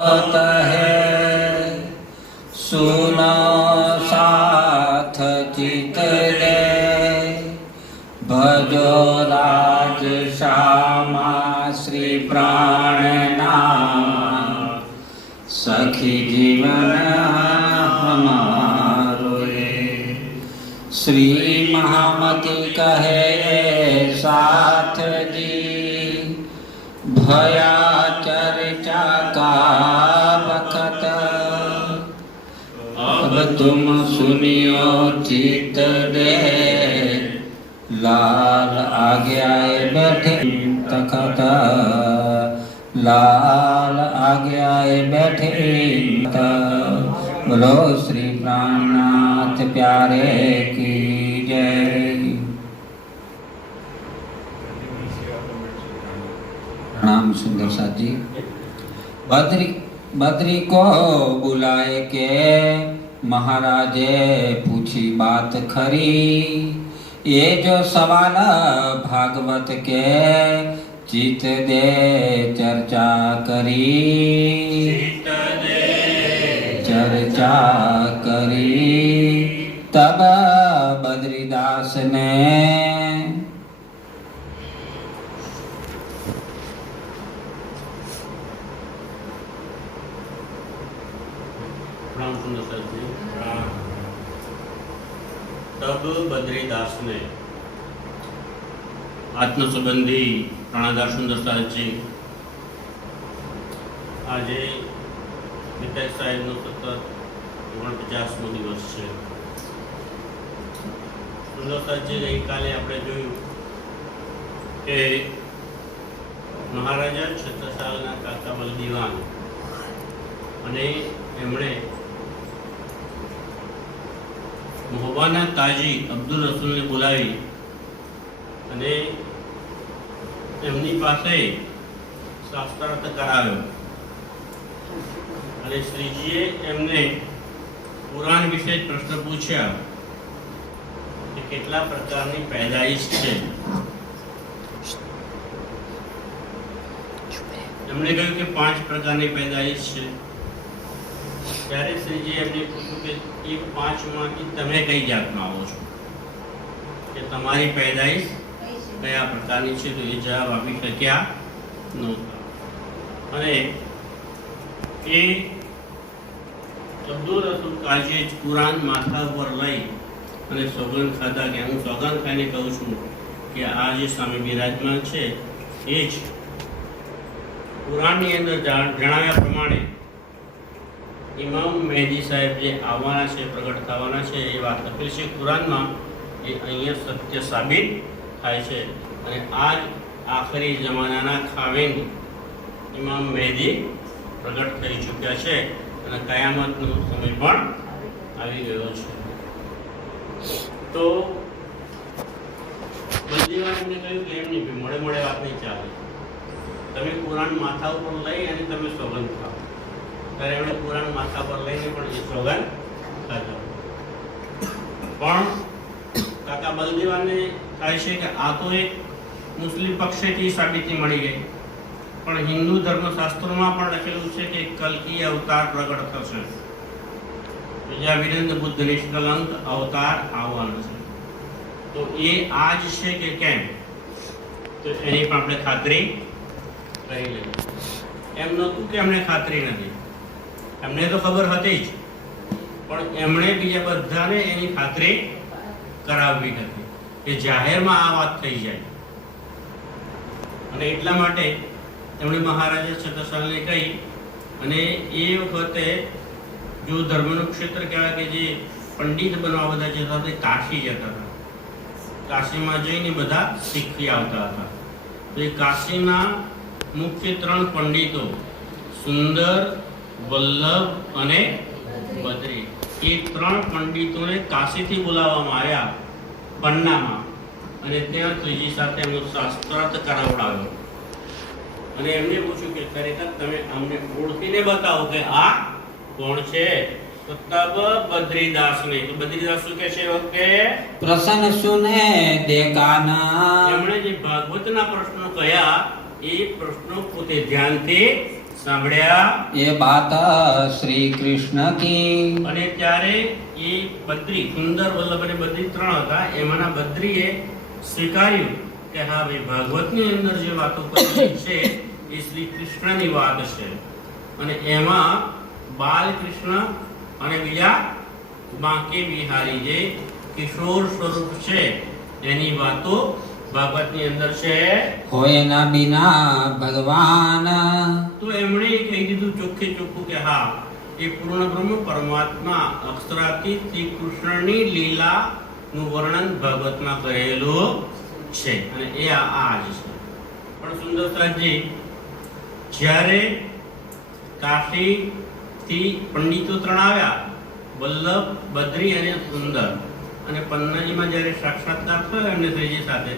है सुनो साथ चित दे भजो राज श्यामा श्री प्राणना सखी जीवन हमारो रे। श्री महामति कहे साथ जी भया चर्चा का बखत अब तुम सुनियो चित दे लाल आज्ञाए बैठे तखत लाल आज्ञाए बैठे बोलो श्री प्राणनाथ प्यारे की जय। प्रणाम सुंदर साथ जी। बद्री को बुलाए के महाराजे पूछी बात खरी, ये जो सवाल भागवत के चित दे चर्चा करी चर्चा करी। तब बद्रीदास ने तब बद्रीदास ने आत्मसंबंधी प्राणादार सुंदर साहेब जी आज पिता साहेब नो 49મો દિવસ છે। સુંદર સાહેબજી ગઈકાલે આપણે જોયું કે મહારાજા છત્રસાલના કાકા બલદીવાન અને એમણે મહોબાના તાજી અબ્દુલ રસૂલને બોલાવી અને એમની પાસે શાસ્ત્રાર્થ કરાવ્યો અને શ્રીજીએ એમને પુરાણ વિશે પ્રશ્ન પૂછ્યા કે કેટલા પ્રકારની પેદાઈશ છે। એમણે કહ્યું કે 5 પ્રકારની પેદાઈશ છે। ત્યારે શ્રીજી એમને પૂછ્યું કે એ 5માંથી તમે કઈ જાતમાં આવો છો, કે તમારી પેદાઈશ કયા પ્રકારની છે? તો એ જવાબ આપી શક્યા નહોતા અને એ અબ્દુલ રસૂલ કાજીએ જ કુરાન માથા પર લઈ અને સોગંદ ખાધા કે હું સોગંદ ખાઈને કહું છું કે આ જે સામે બિરાજમાન છે એ જ કુરાનની અંદર જણાવ્યા પ્રમાણે ઇમામ મહેદી સાહેબ જે આવવાના છે, પ્રગટ થવાના છે, એ વાત લખેલી છે કુરાનમાં, એ અહીંયા સત્ય સાબિત થાય છે અને આ જ આખરી જમાનાના ખાવિંદ ઇમામ મહેદી પ્રગટ થઈ ચૂક્યા છે અને કયામતનો સમય પણ આવી ગયો છે। તો બલદીવાને કહ્યું કે એમની મળે મળે વાત નહીં ચાલે, તમે કુરાન માથા ઉપર લઈ અને તમે સોગંદ ખાઓ। ત્યારે એમણે કુરાન માથા પર લઈને પણ એ સોગંદ ખાધો। પણ કાકા બલદીવાનને થાય છે કે આ તો એક મુસ્લિમ પક્ષેથી સાબિતી મળી ગઈ, પણ હિન્દુ ધર્મશાસ્ત્રોમાં પણ લખેલું છે કે કલ્કી અવતાર પ્રગટ થશે, બીજા વિરેન્દ્ર બુદ્ધ નિષ્કલંક અવતાર આવવાનો છે। તો એ આ જ છે કે કેમ, તો એની પણ આપણે ખાતરી કરી લેવી। એમ નહોતું કે એમણે ખાતરી નથી, એમને તો ખબર હતી જ, પણ એમણે બીજા બધાને એની ખાતરી કરાવવી હતી કે જાહેરમાં આ વાત થઈ જાય। અને એટલા માટે એમણે મહારાજા છત્રસાલને કહી અને એ વખતે જો ધર્મનું ક્ષેત્ર કહેવાય કે જે પંડિત બનવા બધા જતા તે કાશી જતા હતા, કાશીમાં જઈને બધા શીખી આવતા હતા। તો એ કાશીના મુખ્ય 3 પંડિતો સુંદર, વલ્લભ અને બદ્રી, એ 3 પંડિતોને કાશીથી બોલાવવામાં આવ્યા પન્નામાં અને ત્યાં શ્રીજી સાથે એમનો શાસ્ત્રાર્થ કરાવડાવ્યો અને એમને પૂછ્યું કે ખરેખર તમે અમને ઓળખીને બતાવો કે આ કોણ છે? તો તબ બદ્રીદાસને, તો બદ્રીદાસ શું કહે છે કે પ્રસન્ન સુને દેખાના, એમણે જે ભાગવતના પ્રશ્નો કહ્યા એ પ્રશ્નો પોતે ધ્યાનથી સાંભળ્યા ये बात श्री कृष्ण की અને ત્યારે એ બદ્રી સુંદર વલ્લભ અને બદ્રી 3 હતા. એમાંના બદ્રીએ સ્વીકાર્યું કે હા ભાઈ ભાગવતની અંદર જે વાતો કરી છે એ શ્રી કૃષ્ણની વાત છે અને એમાં બાલકૃષ્ણ અને બીજા બાંકે બિહારી જે કિશોર સ્વરૂપ છે એની વાતો ભાગવતની અંદર છે. होए न बिना भगवान તો એમણે કહી દીધું ચોખ્ખે ચોખ્ખું કે હા એ પૂર્ણ બ્રહ્મ પરમાત્મા અક્ષરાતીત શ્રી કૃષ્ણની લીલાનું વર્ણન ભાગવતમાં કરેલું છે અને એ આ જ છે. પણ સુંદરતાજી જ્યારે કાશીથી પંડિતો 3 આવ્યા, વલ્લભ, બદ્રી અને સુંદર, અને પન્નાજીમાં જ્યારે સાક્ષાત્કાર થયો એમને શ્રીજી સાથે,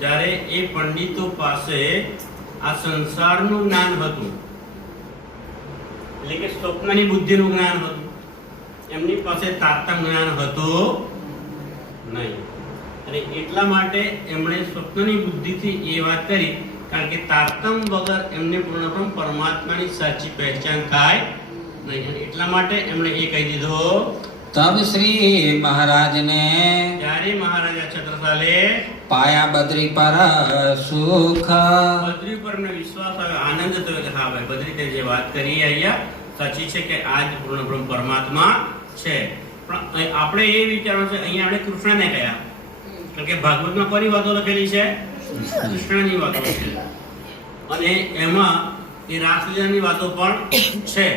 ત્યારે એ પંડિતો પાસે આ સંસારનું જ્ઞાન હતું, એટલે કે સ્વપ્નની બુદ્ધિનું જ્ઞાન હતું. એમની પાસે તારતમ્ય જ્ઞાન હતું નહીં અને એટલા માટે એમણે સ્વપ્નની બુદ્ધિથી એ વાત કરી, કારણ કે તારતમ્ય વગર એમને પૂર્ણબ્રહ્મ પરમાત્માની સાચી પહેચાન થાય નહીં. અને એટલા માટે એમણે એ કહી દીધું. तब श्री महाराज ने ત્યારે મહારાજા છત્રસાલે पाया बद्री पर सुख બદ્રી પર એમને વિશ્વાસ આવ્યો, આનંદ થયો કે હા ભાઈ બદ્રી તે જે વાત કરી અહીંયા સાચી છે કે આ જ પૂર્ણબ્રહ્મ પરમાત્મા છે. પણ આપણે એ વિચારવાનું છે, અહીંયા આપણે કૃષ્ણને કહ્યા, કારણ કે ભાગવતમાં કોની વાતો લખેલી છે? કૃષ્ણની વાતો છે અને એમાં એ રાસલીલાની વાતો પણ છે.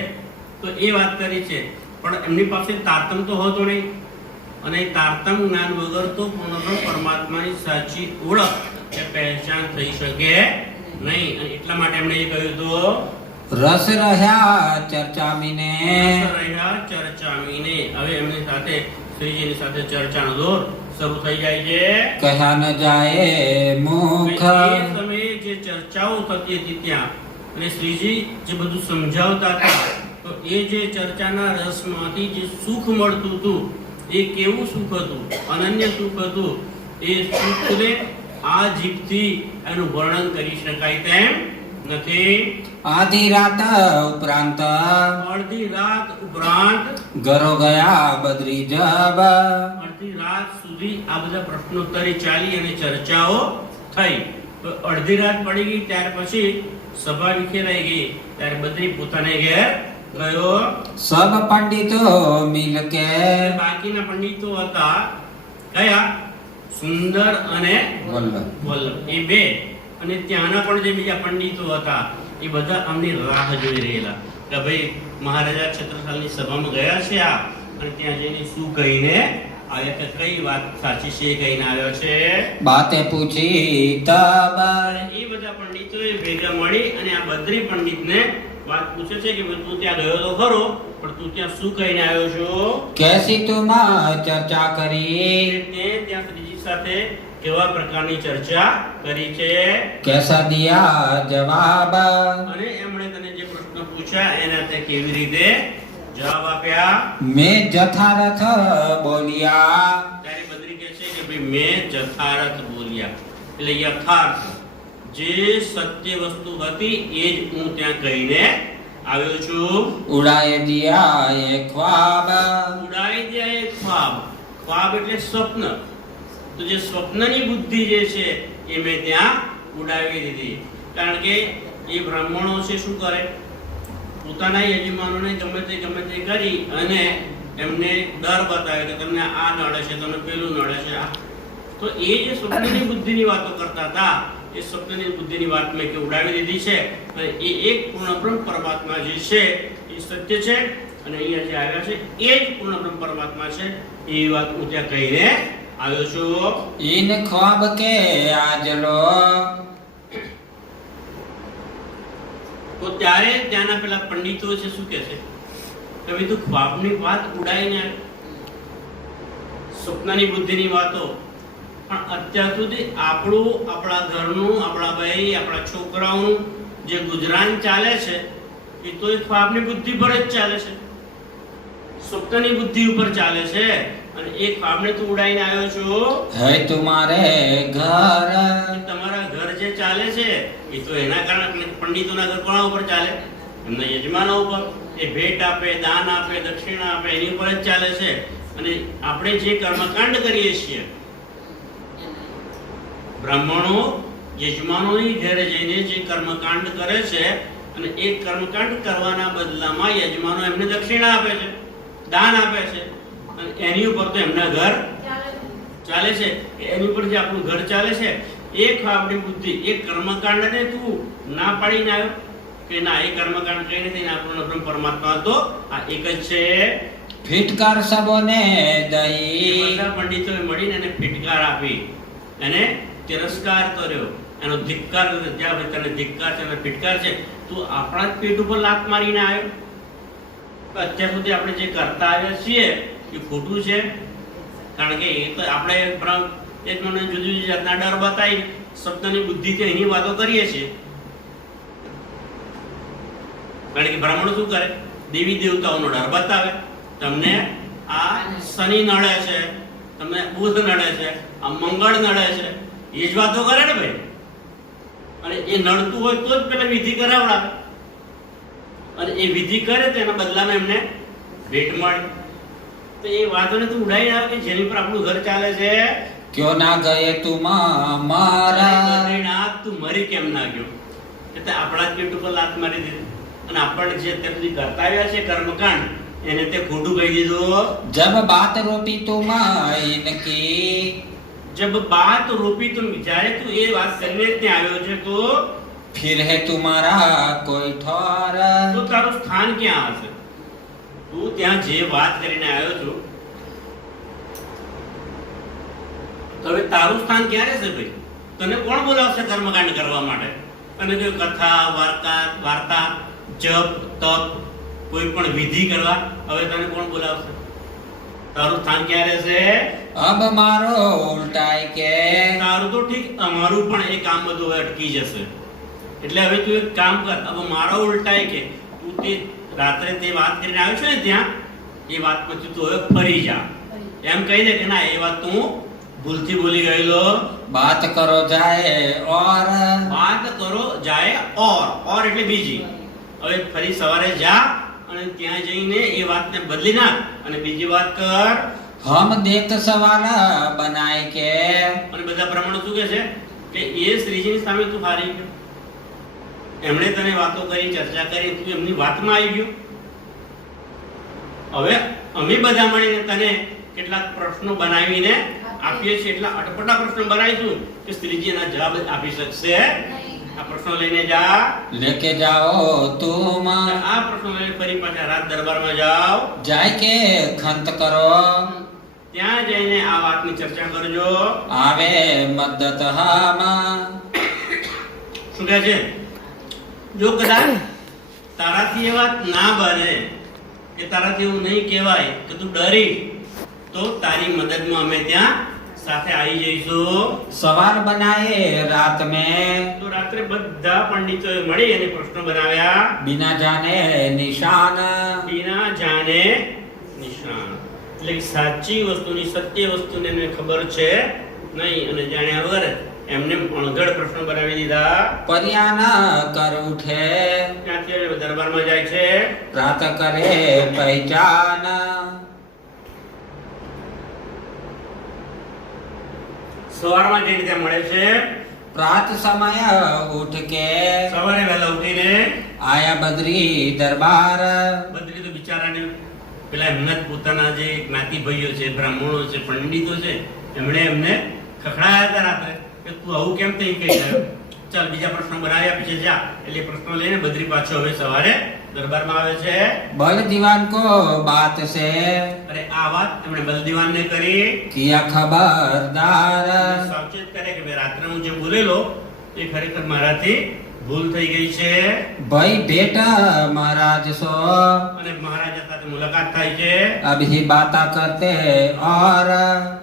તો એ વાત કરી છે, પણ એમની પાસે તારતમ્ય તો હોતો નહીં અને તારતમ્ય જ્ઞાન વગર તો પૂર્ણબ્રહ્મ પરમાત્માની સાચી ઓળખ કે પહેચાન થઈ શકે નહીં. અને એટલા માટે એમણે એ કહ્યું હતું रस रहा चर्चा मीने રહ્યા ચર્ચામીને. હવે એમની સાથે શ્રીજીની સાથે ચર્ચાનો દોર શરૂ થઈ જાય છે. कहा न जाए मुख એ સમયે જે ચર્ચાઓ થતી હતી ત્યાં અને શ્રીજી જે બધું સમજાવતા હતા, તો એ જે ચર્ચાના રસમાંથી જે સુખ મળતું હતું એ કેવું સુખ હતું? અનન્ય સુખ હતું. એ સુખને આ જીભથી એનું વર્ણન કરી શકાય તેમ નથી. आधी रात उपरांत અડધી રાત ઉપરાંત घरो गया बद्री जब અડધી રાત સુધી આ બધા પ્રશ્નોત્તરી ચાલી અને ચર્ચાઓ થઈ. તો અડધી રાત પડી ગઈ ત્યાર પછી સભા વિખેરાઈ ગઈ. ત્યારે બદ્રી પોતાને ઘેર ગયો. सब पंडितो मिलके બાકીના પંડિતો હતા કયા? સુંદર અને वल्लभ વલ્લભ, એ બે. અને ત્યાંના પણ જે બીજા પંડિતો હતા એ બધા આમની રાહ જોઈ રહેલા કે ભાઈ મહારાજા છત્રસાલની સભામાં ગયા છે આ, અને ત્યાં જઈને શું કહીને આવ્યા, કે કઈ વાત સાચી છે એ કહીને આવ્યો છે. बातें पूछी तब અને એ બધા પંડિતોએ ભેગા મળી અને આ બદ્રી પંડિતને વાત પૂછે છે કે ભાઈ તું ત્યાં ગયો તો ખરો, પણ તું ત્યાં શું કહીને આવ્યો છો? कैसी तुम चर्चा करी તે ત્યાં શ્રીજી સાથે કેવા પ્રકારની ચર્ચા કરી છે कैसा दिया जवाब અને એમણે તને જે પ્રશ્ન પૂછ્યા એના તે કેવી રીતે જવાબ આપ્યા. मैं जथारथ बोलिया ત્યારે બદ્રી કહે છે કે ભાઈ મેં જથાર્થ બોલ્યા, એટલે યથાર્થ જે સત્ય વસ્તુ હતી એ જ હું ત્યાં કહીને આવ્યો છું. उड़ाए दिया ये ख्वाब ઉડાઈ દે એક ખ્વાબ. ખ્વાબ એટલે સ્વપ્ન. તો જે સ્વપ્નની બુદ્ધિ જે છે એ મેં ત્યાં ઉડાવી દીધી. કારણ કે એ બ્રાહ્મણો છે શું કરે? પોતાના યજમાનોને ગમે તે કરી અને એમને ડર બતાવે કે તમને આ નડે છે, તમને પેલું નડે છે. તો એ જે સ્વપ્નની બુદ્ધિની વાતો કરતા હતા એ સ્વપ્નની બુદ્ધિની વાત મેં કે ઉડાવી દીધી છે. અને એ એક પૂર્ણબ્રહ્મ પરમાત્મા જે છે એ સત્ય છે અને અહીંયા જે આવ્યા છે એ જ પૂર્ણબ્રહ્મ પરમાત્મા છે. એ વાત હું ત્યાં કહીને આવ્યો છું. इन ख्वाब के आजलो તો ત્યારે ત્યાંના પેલા પંડિતો છે શું કહે છે કે ભાઈ તું ખ્વાબની વાત ઉડાઈને સ્વપ્નની બુદ્ધિની વાતો, પણ અત્યાર સુધી આપણું, આપણા ઘરનું, આપણા ભાઈ, આપણા છોકરાઓનું જે ગુજરાન ચાલે છે એ તો એ ખ્વાબની બુદ્ધિ પર જ ચાલે છે, સ્વપ્નની બુદ્ધિ ઉપર ચાલે છે. અને એ ખ્વાબને તું ઉડાઈને આવ્યો છો. है तुम्हारे घर તમારા ઘર જે ચાલે છે એ તો એના કારણે પંડિતોના ઘર કોના ઉપર ચાલે? એમના યજમાનો ઉપર એ ભેટ આપે, દાન આપે, દક્ષિણા આપે, એની ઉપર જ ચાલે છે. અને આપણે જે કર્મકાંડ કરીએ છીએ, બ્રાહ્મણો યજમાનોની ઘરે જઈને જે કર્મકાંડ કરે છે અને એ કર્મકાંડ કરવાના બદલામાં યજમાનો એમને દક્ષિણા આપે છે, દાન આપે છે, અને એની ઉપર તો એમના ઘર ચાલે છે. એની ઉપર જે આપણું ઘર ચાલે છે, એક આપણી બુદ્ધિ એ કર્મકાંડને તું ના પાડીને આવ્યો કે ના, એ કર્મકાંડ કઈ નથી, આપણો પરમાત્મા તો આ એક જ છે. ફિટકાર સબોને દઈ, બધા પંડિતોએ મળીને એને ફિટકાર આપી, એને તિરસ્કાર કર્યો, એનો ધિક્કાર, જ્યાં તને ધિક્કાર છે, ફિટકાર છે, તું આપણા જ પેટ ઉપર લાત મારીને આવ્યો. અત્યાર સુધી આપણે જે કરતા આવ્યા છીએ એ ખોટું છે, કારણ કે એ તો આપણે એક મને જુદી જુદી જાતના ડર બતાવી શબ્દની બુદ્ધિથી એની વાતો કરીએ છીએ. કારણ કે બ્રાહ્મણો શું કરે, દેવી દેવતાઓનો ડર બતાવે, તમને આ શનિ નડે છે, તમને બુધ નડે છે, આ મંગળ નડે છે, એ જ વાતો કરે ને ભાઈ. અને એ નડતું હોય તો જ પેલા વિધિ કરાવડાવે, અને એ વિધિ કરે તો એના બદલામાં એમને ભેટ મળે. તો એ વાતોને તું ઉડાઈ આવે કે જેની પર આપણું ઘર ચાલે છે. ક્યો ના ગયે તું મારા, તું મરી કેમ ના ગયો? એટલે આપણા જ પેટ ઉપર લાત મારી દીધી, અને આપણે જે અત્યાર સુધી કરતા આવ્યા છે કર્મકાંડ, એને તે ખોટું કહી દીધું. જબ બાત રોપી તું ઇનકી, जब बात रूपी तुम, જ્યારે તું એ વાત કરીને ત્યાં આવ્યો છે તો फिर है तुम्हारा कोई ठौर, તો તારું સ્થાન ક્યાં હશે? તું ત્યાં જે વાત કરીને આવ્યો છો, તો હવે તારું સ્થાન ક્યાં રહેશે ભાઈ? તને કોણ બોલાવશે કર્મકાંડ કરવા માટે? તને કોઈ કથા, વાર્તા, જપ, તપ, કોઈ પણ વિધિ કરવા હવે તને કોણ બોલાવશે? તારું સ્થાન ક્યાં રહેશે? अब मारो उल्टाई के, તારું તો ઠીક, અમારું પણ એ કામ બધું હવે અટકી જશે. એટલે હવે તું એક કામ કર, હવે મારો ઉલટાય કે તું તે રાત્રે તે વાત કરીને આવ્યો છે ને ત્યાં, એ વાત પછી તું હવે ફરી જા, એમ કહી દે કે ના, એ વાત તું ભૂલથી બોલી ગયેલો. बात करो जाए और, વાત કરો જાય ઓર એટલે બીજી. હવે ફરી સવારે જા અને ત્યાં જઈને એ વાતને બદલી નાખ અને બીજી વાત કર. हम देख सवाल बनाए के, અને બધા બ્રાહ્મણો શું કહે છે કે એ શ્રીજીની સામે તું હારી ગયો, એમણે તને વાતો કરી, ચર્ચા કરી, તું એમની વાતમાં આવી ગયો. હવે અમે બધા મળીને તને કેટલાક પ્રશ્નો બનાવીને આપીએ છીએ, એટલા અટપટા પ્રશ્નો બનાવીશું કે શ્રીજી એના જવાબ આપી શકશે. આ પ્રશ્નો લઈને જા, लेके जाओ तुम, આ પ્રશ્નો લઈને ફરી પાછા રાજ દરબારમાં જાઓ, जाय के खंत करो, ત્યાં જઈને આ વાતની ચર્ચા કરજો. आवे मदत हम, શું કહે છે? જો કદાચ તારાથી એ વાત ના બને કે તારાથી એવું નહીં કહેવાય કે તું ડરી, તો તારી મદદમાં અમે ત્યાં સાથે આવી જઈશું. सवाल बनाए रात में, તો રાત્રે બધા પંડિતોએ મળી અને પ્રશ્નો બનાવ્યા. बिना जाने निशान, બિના જાણે નિશાન, એટલે કે સાચી વસ્તુની, સત્ય વસ્તુને એને ખબર છે નહીં, અને જાણ્યા વગર એમને અણઘડ પ્રશ્નો બનાવી દીધા. परियान कर उठे, ત્યાંથી હવે દરબારમાં જાય છે. प्रात करे पहचान, સવારમાં જઈને ત્યાં મળે છે. प्रात समय उठ के, સવારે વહેલા ઉઠીને आया बद्री दरबार, બદરી તો બિચારાને પેલા એમના જ પોતાના જે જ્ઞાતિ ભાઈઓ છે, બ્રાહ્મણો છે, પંડિતો છે, એમણે એમને ખખડાયા હતા રાત્રે કે તું આવું કેમ થઈ કહી રહ્યો? ચાલ બીજા પ્રશ્નો બનાવ્યા, પછી જા. એટલે પ્રશ્નો લઈને બદરી પાછો હવે સવારે દરબારમાં આવે છે. बल दीवान को बात से અરે આ વાત એમણે બલદીવાનને કરી. किया खबरदार, સાવચેત કરે કે ભાઈ રાત્રે હું જે બોલેલો એ ખરેખર મારાથી ભૂલ થઈ ગઈ છે. भाई बेटा महाराज सो, અને મહારાજા સાથે મુલાકાત થાય છે. अभी बाता करते और,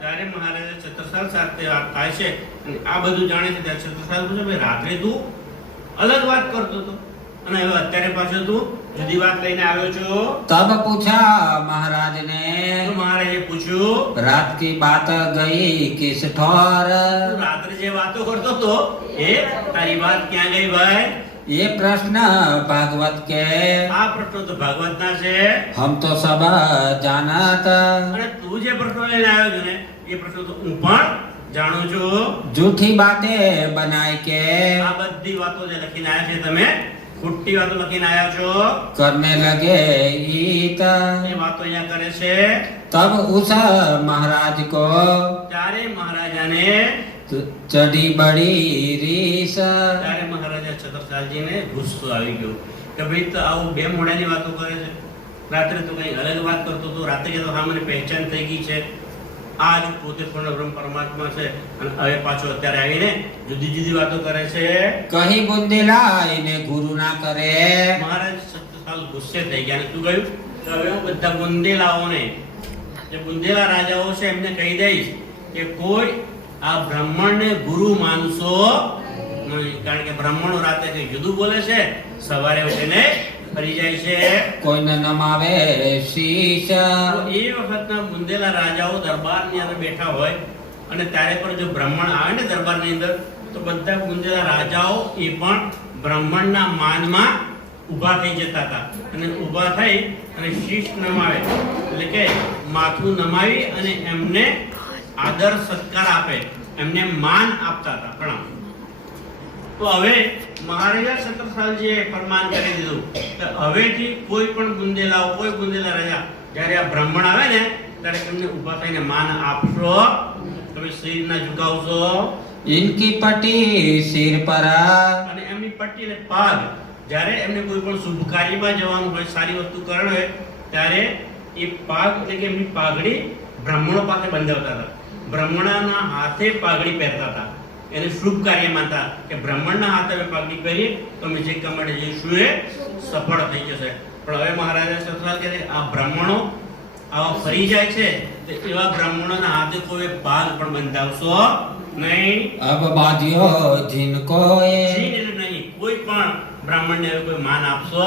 ત્યારે મહારાજા છત્રસાલ સાથે વાત થાય છે અને આ બધું જાણે છે. ત્યારે છત્રસાલ પૂછે, ભાઈ રાત્રે તું અલગ વાત કરતો હતો અને હવે અત્યારે પાછો તું જુદી વાત લઈને આવ્યો છો? तब पूछा महाराज ने, તો મહારાજે પૂછ્યું, रात की बात गई किस ठौर, તું રાત્રે જે વાતો કરતો હતો એ તારી વાત ક્યાં ગઈ ભાઈ? ये प्रश्न भागवत के આ પ્રશ્નો તો ભાગવતના છે हम तो सब जानत અને તું જે પ્રશ્નો લઈને આવ્યો છો ને એ પ્રશ્નો તો હું પણ જાણું છું. झूठी बातें बनाए के આ બધી વાતો જે લખીને આવ્યા છે તમે ખોટી વાતો લખીને આવ્યા છો. करने लगे ईत એ વાતો અહીંયા કરે છે. तब उस महाराज को ત્યારે મહારાજાને चढ़ी बड़ी रीस ત્યારે મહારાજા છત્રસાલજીને ગુસ્સો આવી ગયો કે ભાઈ તો આવું બે મોઢાની વાતો કરે છે. રાત્રે તો કઈ અલગ વાત કરતો હતો, રાત્રે તો હા મને પહેચાન થઈ ગઈ છે, આજ પોતે પૂર્ણ બ્રહ્મ પરમાત્મા છે, અને હવે પાછો અત્યારે આવીને જુદી જુદી વાતો કરે છે. कहीं बुंदेला इन्हें गुरु ना करे મહારાજ છત્રસાલ ગુસ્સે થઈ ગયા અને શું કહ્યું કે હવે હું બધા બુંદેલાઓને, જે બુંદેલા રાજાઓ છે એમને કહી દઈશ કે કોઈ આ બ્રાહ્મણને ગુરુ માનશો નહીં, કારણ કે બ્રાહ્મણો રાતે કઈ જુદું બોલે છે, સવારે ઉઠીને ફરી જાય છે. कोई न नमावे शीश તો એ વખતના બુંદેલા રાજાઓ દરબારની અંદર બેઠા હોય અને ત્યારે પણ જો બ્રાહ્મણ આવે ને દરબારની અંદર તો બધા બુંદેલા રાજાઓ એ પણ બ્રાહ્મણના માનમાં ઊભા થઈ જતા હતા અને ઊભા થઈ અને શીશ નમાવે એટલે કે માથું નમાવી અને એમને આદર સત્કાર આપે, એમને માન આપતા હતા, પ્રણામ. તો હવે મહારાજા છત્રસાલજીએ ફરમાન કરી દીધું કે હવેથી કોઈ પણ બુંદેલાઓ, કોઈ બુંદેલા રાજા જ્યારે આ બ્રાહ્મણ આવે ને ત્યારે એમને ઊભા થઈને માન આપશો, તમે શિર ના ઝુકાવશો इनकी पटी सिर पर અને એમની પટ્ટી એટલે પાગ, જ્યારે એમને કોઈ પણ શુભ કાર્યમાં જવાનું હોય, સારી વસ્તુ કરવાની હોય ત્યારે એ પાગ એટલે કે એમની પાઘડી બ્રાહ્મણો પાસે બંધાવતા હતા. બ્રાહ્મણના હાથે પાઘડી પહેરતા હતા, એને શુભ કાર્ય માનતા કે બ્રાહ્મણના હાથે અમે પાઘડી પહેરીએ તો અમે જે કામ માટે જઈશું એ સફળ થઈ જશે. પણ હવે મહારાજા છત્રસાલ કહે આ બ્રાહ્મણો આવા ફરી જાય છે તો એવા બ્રાહ્મણોના હાથે કોઈ પાગ પણ બંધાવશો નહીં. अब बाधियो जिनको જીન એટલે નહીં, કોઈ પણ બ્રાહ્મણને હવે કોઈ માન આપશો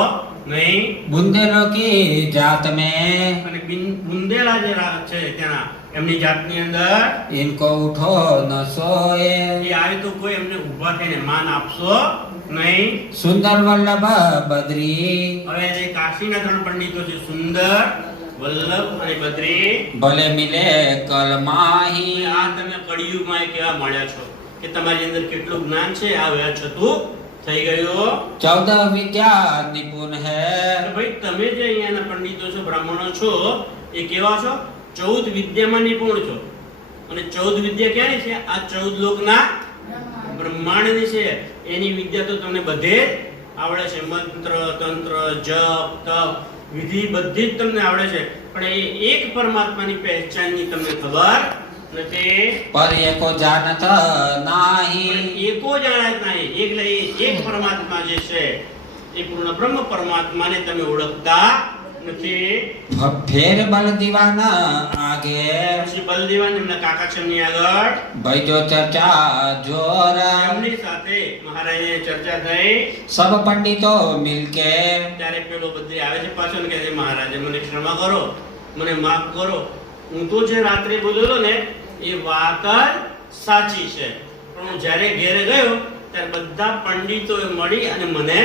નહીં. बुंदेलों की जात में અને બુંદેલા જે છે ત્યાંના એમની જાતની અંદર इनको उठो न सोए એ આવે તો કોઈ એમને ઊભા થઈને માન આપશો નહીં. सुंदर वल्लभ बद्री હવે જે કાશીના ત્રણ પંડિતો છે સુંદર, વલ્લભ અને બદ્રી, भले मिले कल माही આ તમે કળિયુગમાં કેવા મળ્યા છો કે તમારી અંદર કેટલું જ્ઞાન છે આ વ્યા છતું થઈ ગયું. 14 विद्या निपुण है અને ભાઈ તમે જે અહીંયાના પંડિતો છો, બ્રાહ્મણો છો, એ કેવા છો? 14 વિદ્યામાં નિપુણ છો. અને 14 વિદ્યા ક્યાંની છે? આ 14 લોકના બ્રહ્માંડની છે. એની વિદ્યા તો તમને બધે આવડે છે, મંત્ર, તંત્ર, જપ, તપ, વિધિ બધી જ તમને આવડે છે, પણ એ એક પરમાત્માની પહેચાનની તમને ખબર નથી. पर एको जानत नाही પણ એકો જાણત નહીં, એટલે એક પરમાત્મા જે છે એ પૂર્ણ બ્રહ્મ પરમાત્માને તમે ઓળખતા નથી. फेर बल दीवाना आगे પછી બલદેવાન એમના કાકા છે એમની આગળ भाई जो चर्चा जोर એમની સાથે મહારાજે ચર્ચા થઈ. सब पंडितों मिलके ત્યારે પેલો બદ્રી આવે છે પાછો ને કહે છે મહારાજે મને ક્ષમા કરો, મને માફ કરો, હું તો જે રાત્રે બોલેલો ને એ વાત જ સાચી છે, પણ હું જ્યારે ઘેરે ગયો ત્યારે બધા પંડિતોએ મળી અને મને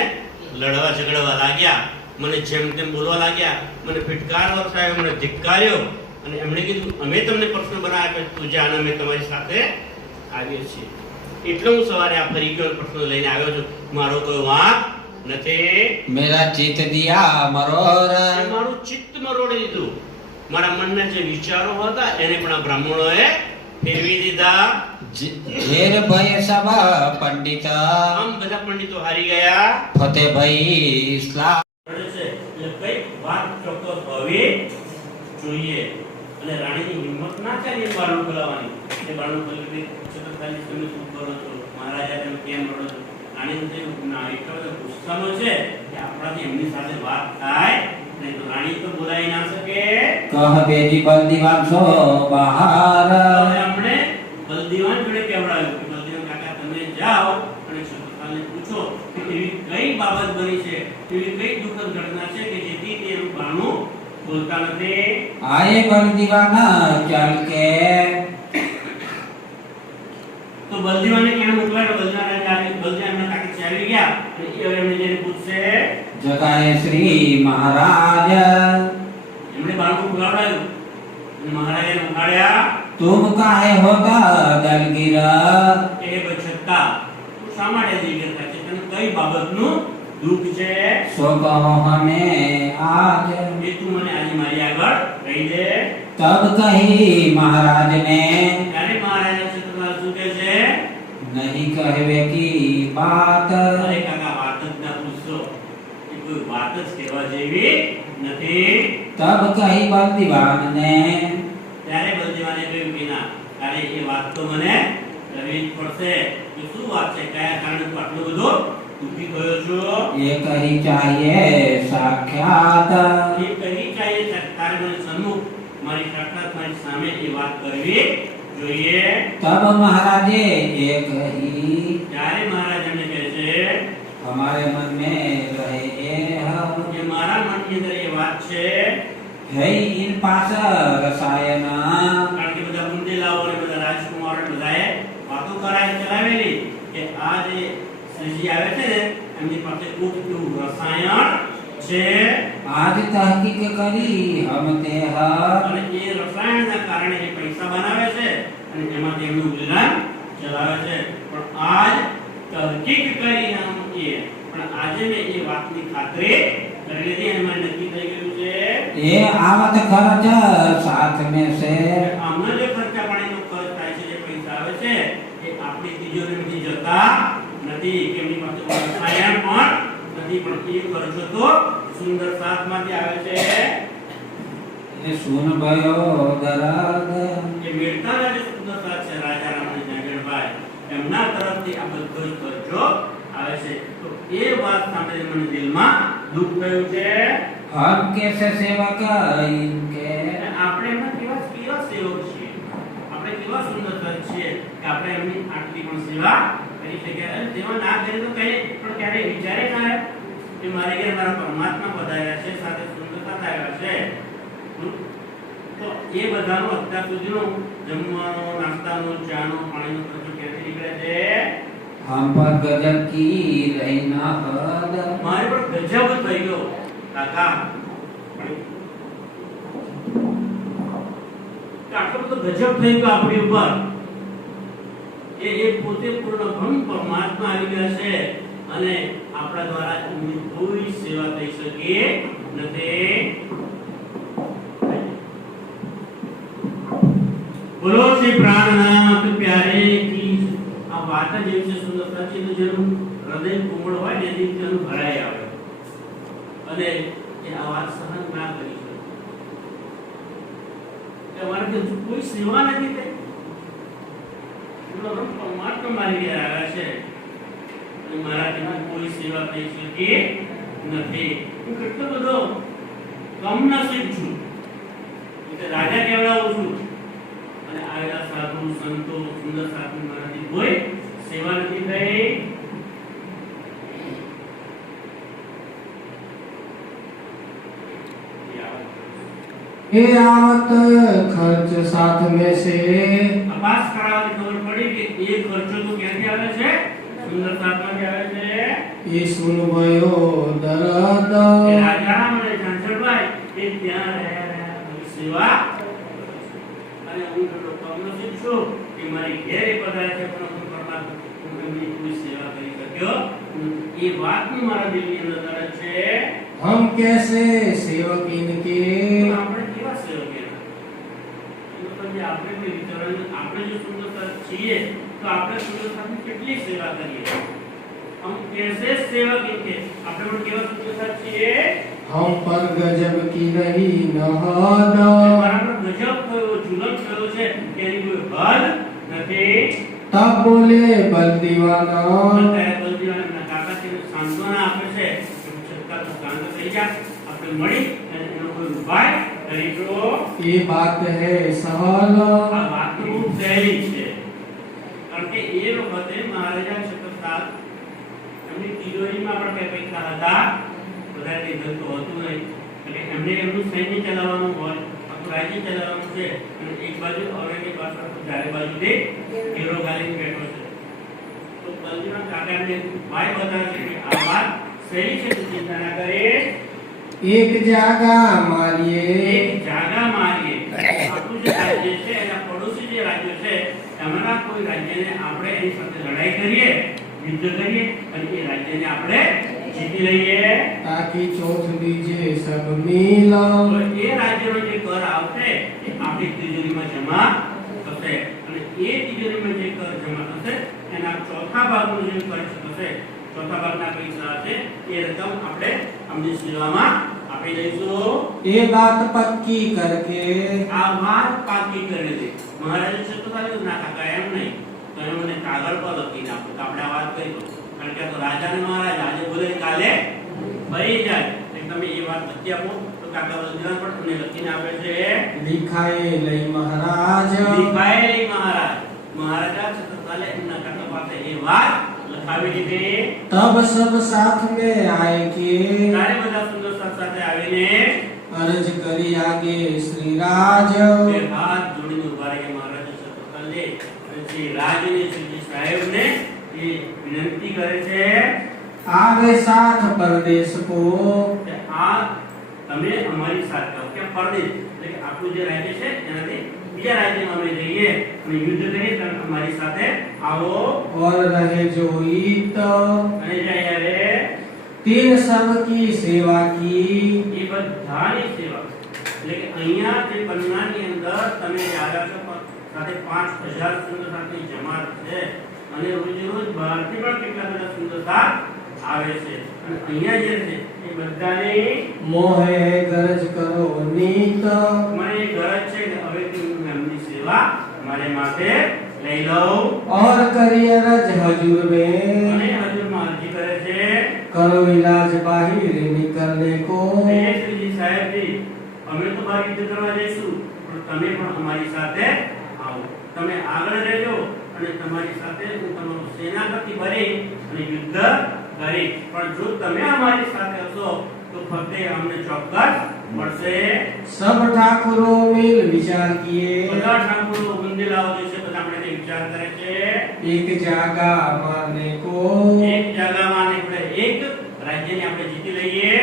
લડવા ઝઘડવા લાગ્યા, મને જેમ તેમ બોલવા લાગ્યા, મને ફિટકાર વરસાવ્યો, મને ધિક્કાર્યો અને એમણે કીધું અમે તમને પ્રશ્ન બનાવ્યા તું જાણ અમે તમારી સાથે આવીએ છીએ. એટલે હું સવારે આ ફરી ગયો પ્રશ્ન લઈને આવ્યો છું, મારો કોઈ વાંક નથી. मेरा चित दिया मरोर એ મારું ચિત્ત મરોડી દીધું, મારા મનના જે વિચારો હતા એને પણ આ બ્રાહ્મણોએ ફેરવી દીધા. घेर भय सब पंडित આમ બધા પંડિતો હારી ગયા. फतेह भाई इस्लाम એટલે કઈ વાત ચોક્કસ હોવી જોઈએ અને રાણીની હિંમત ના થાય એ બારણું ખોલાવવાની. એ બારણું ખોલી છત્રસાલજી તમે શું કરો છો, મહારાજા તમે કેમ રડો છો? રાણીને થયું ના એટલો બધો ગુસ્સામાં છે કે આપણાથી એમની સાથે વાત થાય નહીં તો રાણી તો બોલાવી ના શકે. कह बेजी बल दीवान सो बाहर હવે આપણે બલદીવાન જોડે કહેવડાવ્યું કે બલદીવાન કાકા તમે જાઓ અને છત્રસાલને પૂછો કે એવી કઈ બાબત બની છે, એવી કઈ દુઃખદ ઘટના છે કે જેથી તે એનું બારણું બોલતા નથી. आए बल दीवाना चल के તો બલદીવાને કેણે મોકલાયો? બલદીવાન રાજા બલદીવાનના કાકા આવી ગયા અને એ હવે એમને જઈને પૂછશે, જગાએ શ્રી મહારાજ એમણે બાળકો ઉગાડાયું અને મહારાજે ઉગાડ્યા. तुम काहे होता दलगीर એ બચતા તું શા માટે દિલગીર થાય છે? તને કઈ બાબતનું દુઃખ છે? सो कहो हमें आज। એ તું મને આજે મારી આગળ કહી દે. तब कही महाराज ने ત્યારે મહારાજે તમારે શું કહે છે? नहीं कहवे की बात। અરે કાકા વાત જ ના પૂછશો, એ કોઈ વાત જ કહેવા જેવી નથી. तब कही बलदीवान ने ત્યારે બલદેવાને કહ્યું કે ના, અરે એ વાત તો મને કરવી જ પડશે. કે શું વાત છે? કયા કારણે તું આટલો બધો દુઃખી થયો છો? ये कही चाहिए साक्षात। એ કહી ચાહીએ તારે મને સન્મુખ મારી સાક્ષાત મારી સામે એ વાત કરવી જોઈએ. तब महाराजे ये कही ત્યારે મહારાજ એમને કહે છે हमारे मन में रहे ये કે મારા મનની અંદર એ વાત છે. है इन पास रसायन। કારણ કે બધા બુંદેલાઓ અને બધા રાજકુમારો બધાએ વાતો કરાય ચલાવેલી કે આ જે શ્રીજી આવે છે ને એમની પાસે ખૂબ એવું રસાયણ છે. आज तहकीक करी हम तेह અને એ રસાયણના કારણે એ પૈસા બનાવે છે અને એમાંથી એમનું ગુજરાન ચલાવે છે. પણ આજ તહકીક કરી હમ એ પણ આજે મેં એ વાતની ખાતરી કરી લીધી અને મને નક્કી થઈ ગયું છે ये आवत खर्च साथ में से કે આમનો જે ખર્ચા પાણીનો ખર્ચ થાય છે, જે પૈસા આવે છે એ આપણી તિજોરીમાંથી જતા નથી. કે એમની પાસે રસાયણ પણ નથી, પણ એ ખર્ચો તો સુંદર સાથમાંથી આવે છે. ये सुन भयो दर्द। એ મેળતાના જે સુંદર સાથ છે રાજા રામ અને જંગલભાઈ એમના તરફથી આ બધો જ ખર્ચો આવે છે. તો એ વાત સાંભળીને મને દિલમાં દુઃખ થયું છે. हम कैसे सेवक इनके અને આપણે એમના કેવા કેવા સેવક છીએ, આપણે કેવા સુંદર સાથ છીએ કે આપણે એમની આટલી પણ સેવા કરી શકીએ. અને સેવા ના કરીએ તો કઈ પણ ક્યારે વિચારે ના આવે કે મારે ઘેર મારા પરમાત્મા પધાર્યા છે, સાથે સુંદરતા આવ્યા છે. તો એ બધાનો અત્યાર સુધીનો જમવાનો, નાસ્તાનો, ચાનો, પાણીનો ખર્ચો ક્યાંથી નીકળે છે? हम पर गजब की रही ना हद। મારે પણ ગજબ થઈ ગયો કાકા. આટલો બધો ગજબ થઈ ગયો આપણી ઉપર. એ પોતે પૂર્ણ બ્રહ્મ પરમાત્મા આવી ગયા છે અને આપણા દ્વારા એમની કોઈ સેવા થઈ શકે નથી. બોલો શ્રી પ્રાણનાથ પ્યારે કી. આ વાત જ એવી છે સુંદરતા છે જેનું હૃદય કોમળ હોય ને એની જેનું ભરાઈ આવે અને એ આ વાત સહન ના કરી શકે. કે અમારાથી કોઈ સેવા નથી થઈ. પરમાત્મા મારી ઘેર આવ્યા છે અને મારાથી કોઈ સેવા થઈ શકી નથી. હું કેટલો બધો કમનસીબ છું એટલે રાજા કહેવડાવું છું અને આવેલા સાધુ સંતો સુંદર સાધુ મારાથી કોઈ સેવા નથી થઈ. ये आवत खर्च साथ में से તપાસ કરાવવાની ખબર પડી કે એ ખર્ચો તો ક્યાંથી આવે છે? સુંદર સાધમાંથી આવે છે. ये सुन भयो दर्द। એ રાજા અને ઝંઝરભાઈ એ ત્યાં રહ્યા બધી સેવા અને હું તો કમનસીબ છું કે મારી ઘેરે પધાર્યા છે પણ હું પરમાત્મા હું એમની કોઈ સેવા કરી શક્યો નથી. એ વાતનું મારા દિલની અંદર દર્દ છે. हम कैसे सेवक इनके આપણે કેવા સેવક એના? એ તો જે આપણે કોઈ વિચારવાનું આપણે જો સુંદરતા છીએ તો આપણે સુંદરતાની કેટલી સેવા કરીએ. हम कैसे सेवक इनके આપણે પણ કેવા સુંદરતા છીએ. हम पर गजब की रही न हद। મારા પર ગજબ થયો, જુલમ થયો છે કે એની કોઈ હદ નથી. तब बोले बल दीवाना અત્યારે બલદીવાના કાકા તેને સાંત્વના આપે છે કે છતાં તું શાંત થઈ જા, આપણે મળી અને એનો કોઈ ઉપાય કરીશું. ये बात है सहल। આ વાત તો બહુ સહેલી છે કારણ કે એ વખતે મહારાજા છત્રસાલ એમની તિજોરીમાં પણ કઈ પૈસા હતા બધા કઈ ધંધો હતું નહીં એટલે એમને એમનું સૈન્ય ચલાવવાનું હોય, આખું રાજ્ય ચલાવવાનું છે અને એક બાજુ ઔરંગઝેબ પાછળ ચારે બાજુથી ઘેરો ગાલીને બેઠો છે. તો બલજીમાં કાકાને ભાઈ બતાવે છે કે આ વાત સહી છે, તો ચિંતા ના કરે. એક જાગા મારીએ એક જાગા મારીએ. આપણું જે રાજ્ય છે એના પડોશી જે રાજ્ય છે એમાંના કોઈ રાજ્યને આપણે એની સાથે લડાઈ કરીએ, યુદ્ધ કરીએ અને એ રાજ્યને આપણે જીતી લઈએ, તાકી ચોથ દીજે સબ મિલ. તો એ રાજ્યનો જે કર આવશે એ આપણી તિજોરીમાં જમા થશે અને એ તિજોરીમાં જે કર જમા થશે એના ચોથા ભાગનો જે ખર્ચ થશે, ચોથા ભાગના પૈસા હશે એ રકમ આપણે અમની સેવામાં આપી દઈશું. એ બાત પક્કી કરકે આ વાત પાકી કરી દે. મહારાજે છે તો ખાલી ના કાકા એમ નહીં, તો એને મને કાગળ પર લખીને આપો તો આપણે આ વાત કરી દો. કારણ કે આ તો રાજા ને મહારાજ આજે બોલે કાલે ભરી જાય. એટલે તમે એ વાત લખી આપો તો કાકા બલજીરામ પણ તમને લખીને આપે છે. लिखाए लई महाराज લીખાયેલી મહારાજ, મહારાજા છે તો કાલે એમના કાકા પાસે એ વાત લખાવી દીધી. तब सब साथ में आए के ત્યારે બધા સુંદર સાથે આવીને अर्ज करी आगे श्री राज. બે હાથ જોડીને ઉભા રહી મહારાજ સતતલે શ્રી રાજને શ્રી સાહેબને એ વિનંતી કરે છે आगे साथ परदेश को કે આ તમે અમારી સાથે આવો. કે પરદેશ એટલે કે આપણું જે રાજ્ય છે એનાથી બીજા રાજ્યમાં અમે જઈએ અને યુદ્ધ કરીએ તમે અમારી સાથે આવો. और रहे जो इत અને જાય રે तीन सब की सेवा की. એ બધાની સેવા. એટલે કે અહીંયા જે પન્નાની અંદર તમે જે આવ્યા છો સાથે 5000 સુંદર સાથની જમાત છે અને રોજ રોજ બહારથી પણ કેટલા બધા સુંદર સાથ આવે છે અને અહીંયા જે છે એ બધાને मोहे गरज करो नीत. મને ગરજ છે કે હવે હું એમની સેવા મારે માથે લઈ લઉં. और करी अरज हजूर में અને હજુરમાં અરજી કરે છે करो इलाज बाहिर निकलने को. હે શ્રીજી સાહેબજી, અમે તો બહાર યુદ્ધ કરવા જઈશું પણ તમે પણ અમારી સાથે આવો. તમે આગળ રહેજો અને તમારી સાથે હું તમારો સેનાપતિ બની અને યુદ્ધ કરી. પણ જો તમે અમારી સાથે હશો તો ફતેહ અમને ચોક્કસ મળશે. सब ठाकुरों मिल विचार किए બધા ઠાકોરો ગુંદેલાઓ જે છે બધા આપણે વિચાર કરે છે एक जागा मारने को. એક જગામાં ને આપણે એક રાજ્યને આપણે જીતી લઈએ.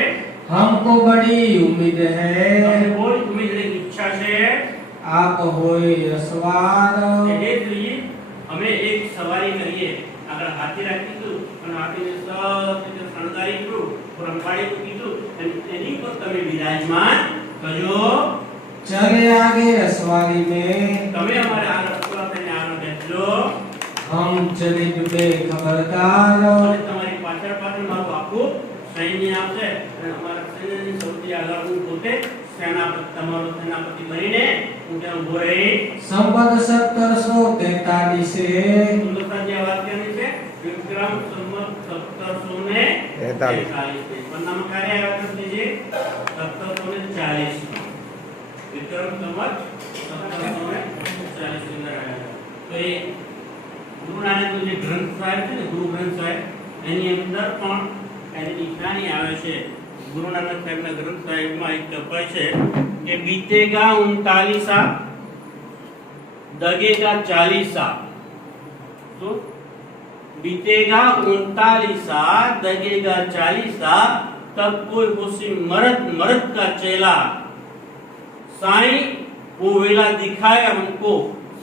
हमको बड़ी उम्मीद है તમને બહુ જ ઉમ્મીદ અને ઈચ્છા છે आप होए असवार. કે હે શ્રીજી, અમે એક સવારી કરીએ. આગળ હાથી રાખીશું અને હાથીને સૌથી શણગારી કરું, રંપાડી મૂકીશું અને એની પર તમે વિરાજમાન થજો. चले आगे असवारी में તમે અમારે આગળ અસવાર થઈને આગળ બેસજો हम चले डूबे खबरदार. અને તમારી પાછળ પાછળ મારું આખું સૈન્ય આવશે અને અમારા સૈન્યની સૌથી આગળ હું પોતે સેનાપતિ, તમારો સેનાપતિ બનીને હું ત્યાં ઊભો રહી. संबत 1743 से સુંદરતા જે વાક્યની છે વિક્રમ સંવત 1743. પન્નામાં ક્યારે આવ્યા કૃષ્ણજી? 1740. વિક્રમ સંવત 1740 ની અંદર આવ્યા. તો એ ગુરુ નાનકનો જે ગ્રંથ સાહેબ છે ને, ગુરુ ગ્રંથ સાહેબ, એની અંદર પણ એની નિશાની આવે છે. ગુરુ નાનક સાહેબના ગ્રંથ સાહેબમાં એક લખાય છે કે બીતેગા 39 दगेगा 40. तो बीतेगा 39 दगेगा 40 तब कोई उसी मर्द का चेला साईं वो वेला दिखाए हमको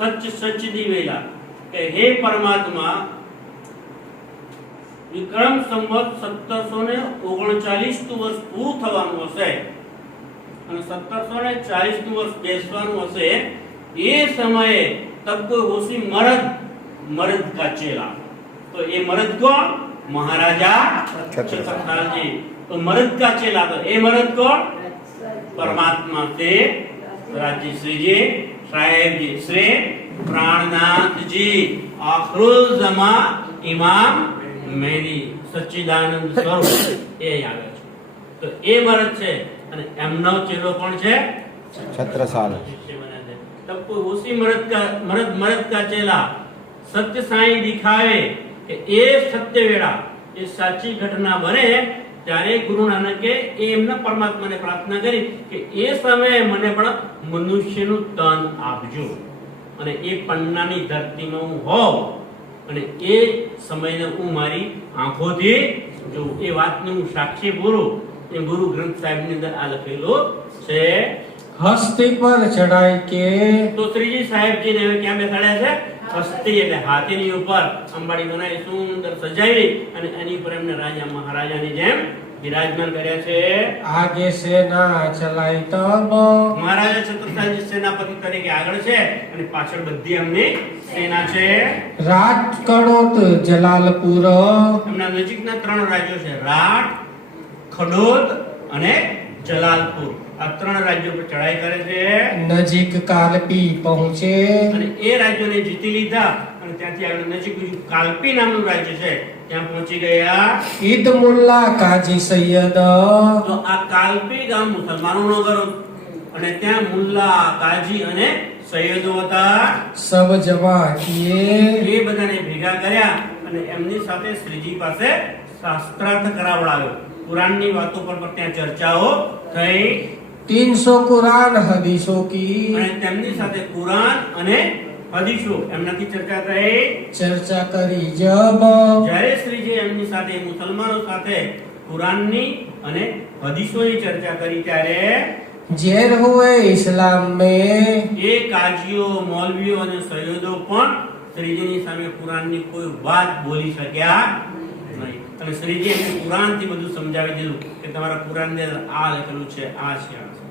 सच सच दी वेला કે હે પરમાત્મા, વિક્રમ સંવત 1739 નું વર્ષ પૂરું થવાનું હશે અને 1740 નું વર્ષ બેસવાનું હશે. ये समय तब कोई होशी मर्द का चेला. तो ये मर्द कौन? महाराजा छत्रसाल जी. तो मर्द का चेला, तो ये मर्द कौन? परमात्मा से राज्य श्री जी साहेब जी श्री प्राणनाथ जी आखिरुल जमा इमाम मेरी सच्चिदानंद स्वरूप ये આવે છે. તો એ મર્દ છે અને એમનો ચેલો કોણ છે? छत्रसाल. तब कोई उसी मर्द का चेला सत्य साई दिखावे કે એ સત્ય વેળા એ સાચી ઘટના બને ત્યારે ગુરુ નાનકે એમના પરમાત્માને પ્રાર્થના કરી કે એ સમયે મને પણ મનુષ્યનું તન આપજો અને એ પન્નાની ધરતીમાં હું હોઉં અને એ સમયને હું મારી આંખોથી જોઉં. એ વાતને હું સાક્ષી પૂરું. એ ગુરુ ગ્રંથ સાહેબની અંદર આ લખેલું છે. હસ્તી પર ચડાઈ કે તો શ્રીજી સાહેબજીને હવે ક્યાં બેસાડ્યા છે? હસ્તી એટલે હાથીની ઉપર અંબાડી બનાવી સુંદર સજાવી અને એની ઉપર એમને રાજા મહારાજાની જેમ વિરાજમાન કર્યા છે. આગે સેના ચલાઈ તબ મહારાજા છત્રસાલજી સેનાપતિ તરીકે આગળ છે અને પાછળ બધી એમની સેના છે. રાજ કડોત જલાલપુર એમના નજીકના 3 રાજ્યો છે: રાઠ, ખડોદ અને જલાલપુર. આ 3 રાજ્યો પર ચડાઈ કરે છે નજીક કાલપી પહોંચે અને એ રાજ્યોને જીતી લીધા અને ત્યાંથી આગળ નજીક બીજું કાલપી નામનું રાજ્ય છે ત્યાં પહોંચી ગયા. ઈદ મુલ્લા કાજી સૈયદ તો આ કાલપી ગામ મુસલમાનોનું નગર હતું અને ત્યાં મુલ્લા, કાજી અને સૈયદો હતા. સબ જમા કિએ એ બધાને ભેગા કર્યા અને એમની સાથે શ્રીજી પાસે શાસ્ત્રાર્થ કરાવડાવ્યો. કુરાનની વાતો પર ત્યાં ચર્ચાઓ થઈ 300 કુરાન હદીસો કી અને તેમની સાથે કુરાન અને હદીસો એમનાથી ચર્ચા થઈ. ચર્ચા કરી જબ જ્યારે શ્રીજી એમની સાથે મુસલમાનો સાથે કુરાનની અને હદીસોની ચર્ચા કરી ત્યારે જેર હુએ ઇસ્લામ में એ કાજીઓ, મૌલવીઓ અને સૈયદો પણ શ્રીજીની સામે કુરાનની કોઈ વાત બોલી શક્યા નહીં. અને શ્રીજી એમને કુરાનથી બધું સમજાવી દીધું કે તમારા કુરાનની અંદર આ લખેલું છે, આ છે, આ છે.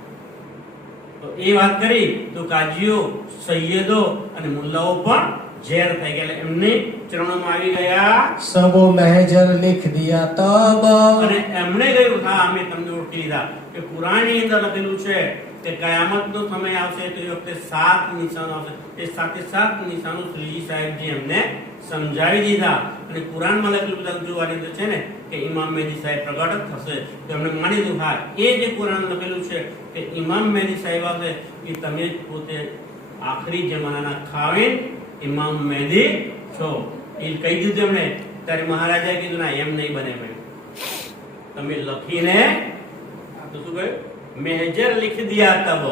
તો એ વાત કરી તો કાજીઓ, સૈયદો અને મુલ્લાઓ પણ ઝેર થઈ ગયા. એટલે એમની ચરણોમાં આવી ગયા सबो महजर लिख दिया तब અને એમણે કહ્યું હા અમે તમને ઓળખી લીધા કે કુરાનની અંદર લખેલું છે કે કયામતનો સમય આવશે તો એ વખતે 7 નિશાનો આવશે. એ 7 નિશાનો શ્રીજી સાહેબજી એમને સમજાવી દીધા. અને કુરાનમાં લખેલું બધા જોવાની અંદર છે ને કે ઇમામ મહેદી સાહેબ પ્રગટ થશે તો એમણે માની લીધું હા એ જે કુરાન લખેલું છે કે ઇમામ મહેદી સાહેબ આવશે એ તમે જ પોતે આખરી જમાનાના ખાવીન ઇમામ મહેદી છો. એ કહી દીધું એમણે. ત્યારે મહારાજાએ કીધું ના એમ નહીં બને ભાઈ, તમે લખીને તો શું કહ્યું? મેજર लिख दिया तब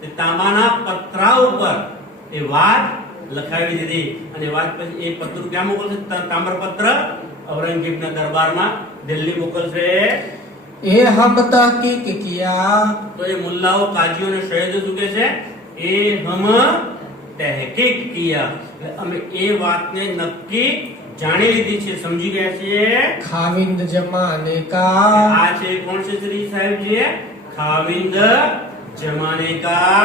તે તાંબાના પતરા ઉપર એ વાત લખાવી દીધી અને વાત પછી એ પત્ર ક્યાં મોકલશે? તામ્રપત્ર ઔરંગઝેબના દરબારમાં દિલ્હી મોકલશે. ए हम तहकीक किया તો એ મુલ્લાઓ, કાજીઓ અને શહીદો શું કહે છે? એ હમ તહકીક કિયા. એટલે અમે એ વાતને નક્કી જાણી લીધી છે, સમજી ગયા છીએ. खाविंद जमाने का આ છે કોણ છે? શ્રી સાહેબજી ખાવિંદ જમાને કા.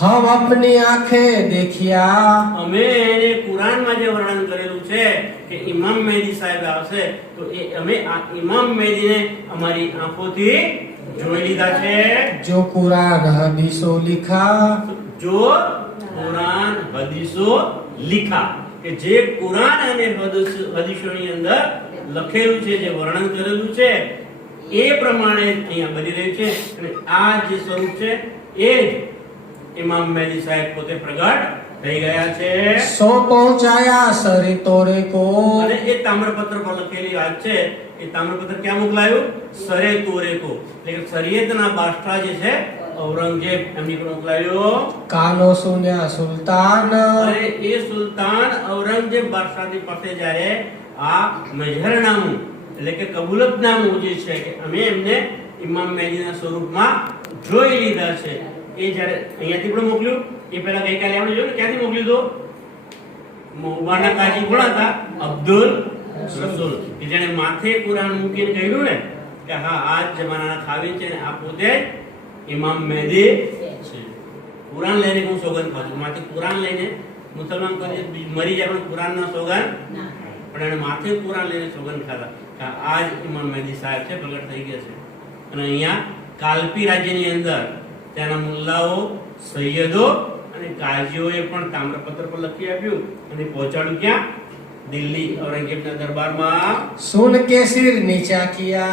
हम अपनी आंखें देखिया અમે એને કુરાનમાં જે વર્ણન કરેલું છે કે ઇમામ મહેદી સાહેબ આવશે તો એ અમે આ ઇમામ મહેદીને અમારી આંખોથી જોઈ લીધા છે. जो कुरान हदीसो लिखा જો કુરાન હદીસો લીખા કે જે કુરાન અને હદીસોની અંદર લખેલું છે, જે વર્ણન કરેલું છે એ પ્રમાણે અહીંયા બની રહ્યું છે. અને આ જે સ્વરૂપ છે એ જ ઇમામ મહેદી સાહેબ પોતે પ્રગટ થઈ ગયા છે. सो पहुंचाया सरे तोरे को અને એ તામ્રપત્ર પર લખેલી વાત છે. એ તામ્રપત્ર ક્યાં મોકલાયું? સરે તોરે કો, એટલે કે શરીયતના બાદશાહ જે છે ઔરંગઝેબ એમની પર મોકલાયો. कानो सुन्या सुल्तान અને એ સુલતાન ઔરંગઝેબ બાદશાહની પાસે જ્યારે આ મહેરનામું એટલે કે કબૂલતનામું જે છે કે અમે એમને ઇમામ મહેદીના સ્વરૂપમાં જોઈ લીધા છે એ જ્યારે અહીંયાથી પણ મોકલ્યું. એ પહેલા ગઈકાલે આપણે જોયું ક્યાંથી મોકલ્યું હતું? મોબાના કાજી કોણ હતા? અબ્દુલ રસૂલ, કે જેણે માથે કુરાન મૂકીને કહ્યું ને કે હા આ જમાનાના ખાવી છે ને આ પોતે ઇમામ મહેદી છે. કુરાન લઈને હું સોગંદ ખાઉં છું. માથે કુરાન લઈને મુસલમાન કોઈ મરી જાય પણ કુરાનના સોગંદ, પણ એને માથે કુરાન લઈને સોગંદ ખાધા કે આ જ ઇમામ મહેદી સાહેબ છે, પ્રગટ થઈ ગયા છે. અને અહીંયા કાલપી રાજ્યની અંદર ત્યાંના મુલ્લાઓ, સૈયદો અને કાજીઓએ પણ તામ્રપત્ર પર લખી આપ્યું અને પહોંચાડ્યું ક્યાં? દિલ્હી ઔરંગઝેબના દરબારમાં. सुन के सिर नीचा किया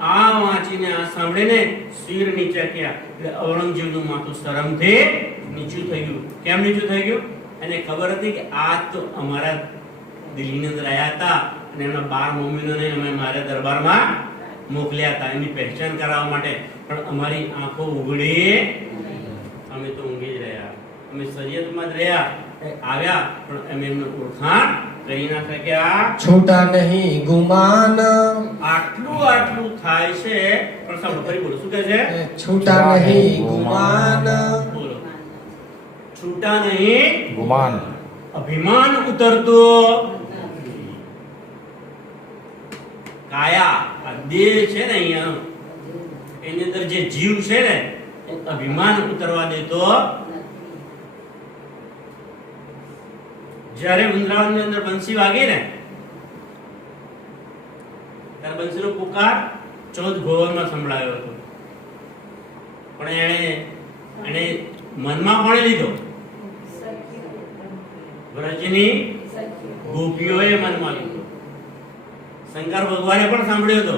આ વાંચીને આ સાંભળીને શિર નીચા કર્યા. એટલે ઔરંગઝેબનું માથું શરમથી નીચું થઈ ગયું. કેમ નીચું થઈ ગયું? એને ખબર હતી કે આ તો અમારા દિલ્હીની અંદર આવ્યા હતા અને એમના 12 મોમિનોને અમે મારા દરબારમાં મોકલ્યા હતા એની પહેચાન કરાવવા માટે, પણ અમારી આંખો ઉઘડી, અમે તો ઊંઘી જ રહ્યા, અમે શરીયતમાં જ રહ્યા, આવ્યા પણ અમે એમને ઓળખાણ કરી ના શક્યા. छूटा नहीं गुमान, આટલું થાય છે પણ સાંભળો ફરી બોલો શું કહે છે? छूटा नहीं गुमान, બોલો. છૂટા નહીં ગુમાન. અભિમાન ઉતરતો કાયા આ દેહ છે ને અહીંયા એની અંદર જે જીવ છે ને એ અભિમાન ઉતરવા દેતો. જ્યારે વૃંદાવનની અંદર બંસી વાગી ને ત્યારે બંસીનો પુકાર 14 ભુવનમાં સંભળાયો હતો. પણ એને મનમાં કોણે લીધો? વ્રજની ગોપીઓએ મનમાં લીધો. શંકર ભગવાને પણ સાંભળ્યો હતો,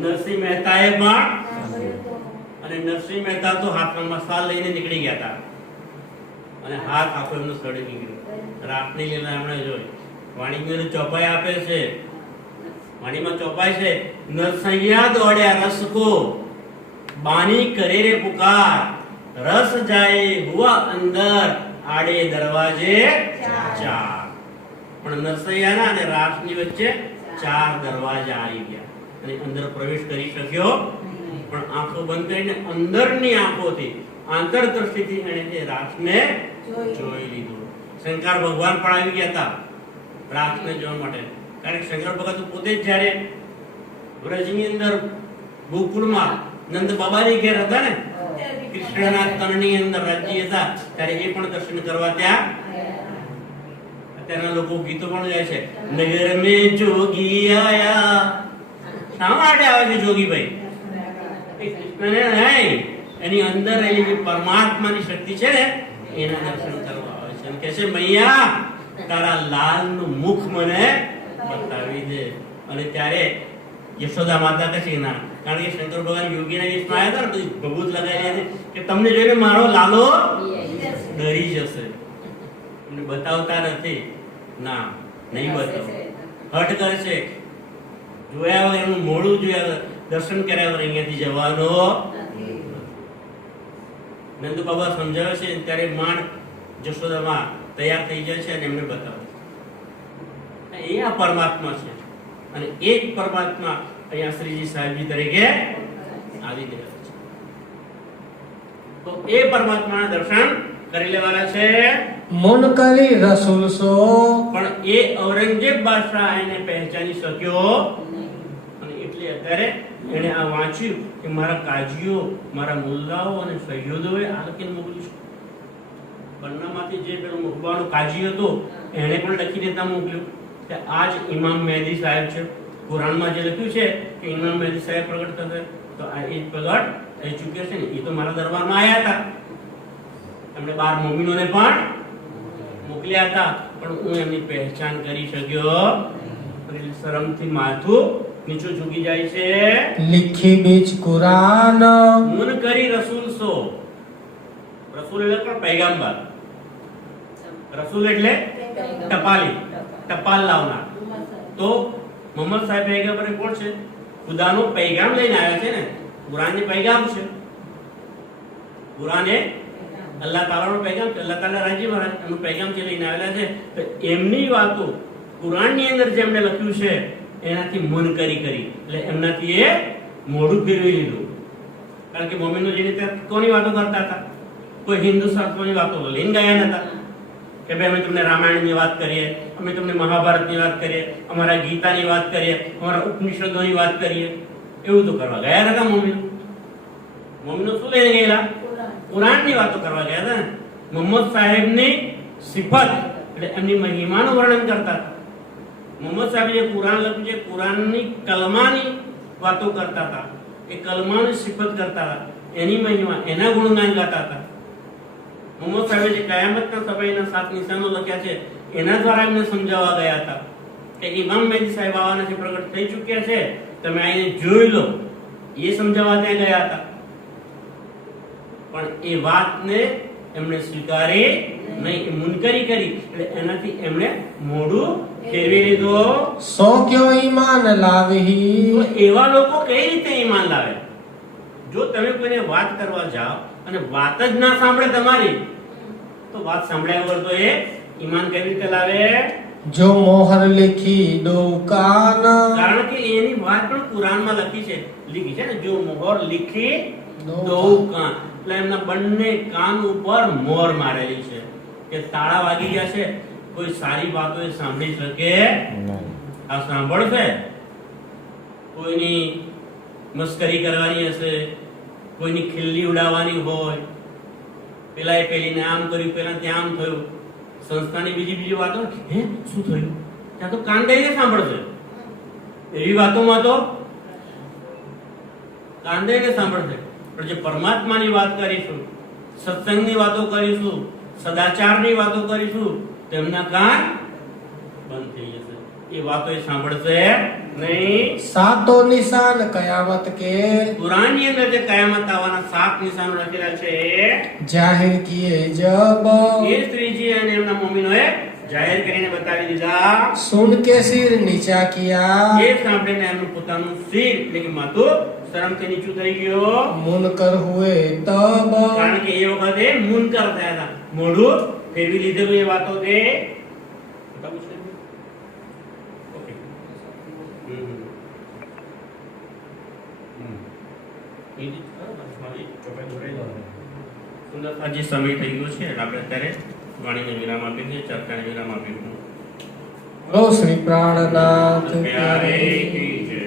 નરસિંહ મહેતાએ પણ. અને નરસિંહ મહેતા તો હાથમાં મસાલ લઈને નીકળી ગયા હતા અને હાથ આખો એમનો સળગી ગયો. રાતની લીલા એમણે જોઈ. વાણીની ચોપાઈ આપે છે, વાણીમાં ચોપાઈ છે, નરસૈયા દોડ્યા રસ કો બાની કરે રે પુકાર, રસ જાય હુઆ અંદર આડે દરવાજે ચાર. પણ નરસૈયાના અને રાસની વચ્ચે 4 દરવાજા આવી ગયા અને અંદર પ્રવેશ કરી શક્યો પણ આંખો બંધ કરીને અંદરની આંખોથી આંતરદ્રષ્ટિથી એણે તે રાસને જોઈ લીધો. શંકર ભગવાન પણ આવી ગયા હતા રાસને જોવા માટે. કારણ કે શંકર ભગવાન તો પોતે જ જ્યારે વ્રજની અંદર ગોકુળમાં નંદ બાબાની ઘેર હતા ને, કૃષ્ણના તનની અંદર રાજ્ય હતા, ત્યારે એ પણ દર્શન કરવા ત્યાં. અત્યારના લોકો ગીતો પણ ગાય છે, નગર મે જોગી આયા. શા માટે આવે છે જોગી ભાઈ? કૃષ્ણને નહીં, એની અંદર રહેલી પરમાત્માની શક્તિ છે ને એના દર્શન કરવા આવે છે. અને કહે છે મૈયા તારા લાલનું મુખ મને બતાવી દે. અને ત્યારે યશોદા માતા કહે છે ના, કારણ કે શંકર ભગવાન યોગીના વેશમાં આવ્યા હતા ને, તો ભભૂત લગાવી હતી કે તમને જોઈને મારો લાલો ડરી જશે. એમને બતાવતા નથી. ના, નહીં બતાવો. હટ કરે છે. જોયા વગર એનું મોઢું જોયા વગર, દર્શન કર્યા વગર અહીંયાથી જવાનો. નંદ બાબા સમજાવે છે ત્યારે માંડ જશોદામાં તૈયાર થઈ જાય છે અને એમને બતાવે છે એ આ પરમાત્મા છે. અને એક પરમાત્મા અહીંયા શ્રીજી સાહેબજી તરીકે આવી ગયા છે. તો એ પરમાત્માના દર્શન કરી લેવાના છે. મુનકરી રસૂલ સો, પણ એ ઔરંગઝેબ બાદશાહ એને પહેચાની શક્યો અને એટલે અત્યારે એને આ વાંચ્યું કે મારા કાજીઓ, મારા મુલ્લાઓ અને સૈયદોએ આ લખીને મોકલ્યું છે. બન્નામાંથી જે પેલો મુખબાનો કાજી હતો એણે પણ લખી દેતા મોકલ્યું કે આ જ ઇમામ મહેદી સાહેબ છે. કુરાનમાં જે લખ્યું છે કે ઇમામ મહેદી સાહેબ પ્રગટ થશે, તો આ એ પ્રગટ થઈ ચૂક્યો છે ને. એ તો મારા દરબારમાં આવ્યા હતા, એમણે 12 મોમીનોને પણ મોકલ્યા હતા, પણ હું એમની પહેચાન કરી શક્યો. એટલે શરમથી માથું નીચું ઝૂકી જાય છે. लिखी बीच कुरान, મુનકરી રસૂલ સો. રસૂલ એટલે પણ પૈગંબર. રસૂલ એટલે ટપાલી, ટપાલ લાવનાર. તો મોહમ્મદ સાહેબ પૈગંબર કોણ છે? ખુદાનો પૈગામ લઈને આવ્યા છે ને. કુરાનની પૈગામ છે. કુરાન એ અલ્લાહ તાલાનો પૈગામ છે. અલ્લાહ તાલા રાજી એનું પૈગામ જે લઈને આવેલા છે. તો એમની વાતો કુરાનની અંદર જે એમણે લખ્યું છે એનાથી મુનકરી કરી, એટલે એમનાથી એ મોઢું ફેરવી લીધું. કારણ કે મોમીનો જે રીતે કોની વાતો કરતા હતા, કોઈ હિન્દુ શાસ્ત્રોની વાતો લઈને ગયા નતા કે ભાઈ અમે તમને રામાયણની વાત કરીએ, અમે તમને મહાભારતની વાત કરીએ, અમારા ગીતાની વાત કરીએ, અમારા ઉપનિષદોની વાત કરીએ. એવું તો કરવા ગયા નતા મોમીનો. મોમીનો શું લઈને ગયેલા? કુરાનની વાતો કરવા ગયા હતા ને. મોહમ્મદ સાહેબની સિફત એટલે એમની મહિમાનું વર્ણન કરતા હતા. મોહમ્મદ સાહેબ જે કુરાન લખ્યું છે, કુરાનની કલમાની વાતો કરતા હતા, એ કલમાની સિફત કરતા હતા, એની મહિમા, એના ગુણગાન ગાતા હતા. મોહમ્મદ સાહેબે જે કયામતના સમયના 7 નિશાનો લખ્યા છે એના દ્વારા એમને સમજાવવા ગયા હતા કે ઇમામ મહેદી સાહેબ આવવાના છે, પ્રગટ થઈ ચૂક્યા છે, તમે આઈને જોઈ લો. એ સમજાવવા ત્યાં ગયા હતા. પણ એ વાતને એમણે સ્વીકારી નહીં, મુનકરી કરી. એટલે એનાથી એમણે મોઢું ફેરવી લીધો. सो क्यों ईमान लावही, તો એવા લોકો કઈ રીતે ઈમાન લાવે? જો તમે કોઈને વાત કરવા જાઓ અને વાત જ ના સાંભળે તમારી, તો વાત સાંભળ્યા વગર તો એ ઈમાન કેવી રીતે લાવે? જો મોહર લીખી દો કાન, કારણ કે એની વાત પણ કુરાનમાં લીખી છે ને, જો મોહર લીખી દો દો કાન, એટલે એમના બંને કાન ઉપર મોહર મારેલી છે કે તાળા વાગી ગયા છે, કોઈ સારી વાતો એ સાંભળી શકે આ સાંભળશે, કોઈની મસ્કરી કરવાની હશે, કોઈની ખિલ્લી ઉડાવવાની હોય, પેલા એ પેલીને આમ કર્યું, પેલા ત્યાં આમ થયું, સંસ્થાની બીજી વાતો, હે શું થયું, ત્યાં તો કાન દઈને સાંભળશે. એવી વાતોમાં તો કાન દઈને સાંભળશે. પણ જે પરમાત્માની વાત કરીશું, સત્સંગની વાતો કરીશું, સદાચારની વાતો કરીશું, તેમના કાન બંધ થઈ જશે. એ વાતો એ સાંભળશે નહીં. સાતો નિશાન કયામત કે, કુરાનની અંદર જે કયામત આવવાના 7 નિશાનો લખેલા છે જાહેર કિએ જબ, એ સ્ત્રીજી અને એમના મોમિનોએ જાહેર કરીને બતાવી દીધા. સુન કે સિર નીચા કિયા, એ સાંભળીને એમનું પોતાનું સિર એટલે કે માથું શરમથી નીચું થઈ ગયું. મુનકર હુએ તબ, કારણ કે એ વખતે મુનકર થયા હતા, મોઢું ફેરવી લીધેલું એ વાતો છે. ઓકે. સુંદરતા જે સમય થઈ ગયો છે એટલે આપણે અત્યારે વાણીને વિરામ આપી દઈએ, ચર્ચાને વિરામ આપી દઈએ. લો શ્રી પ્રાણનાથ પ્યારે કી જય.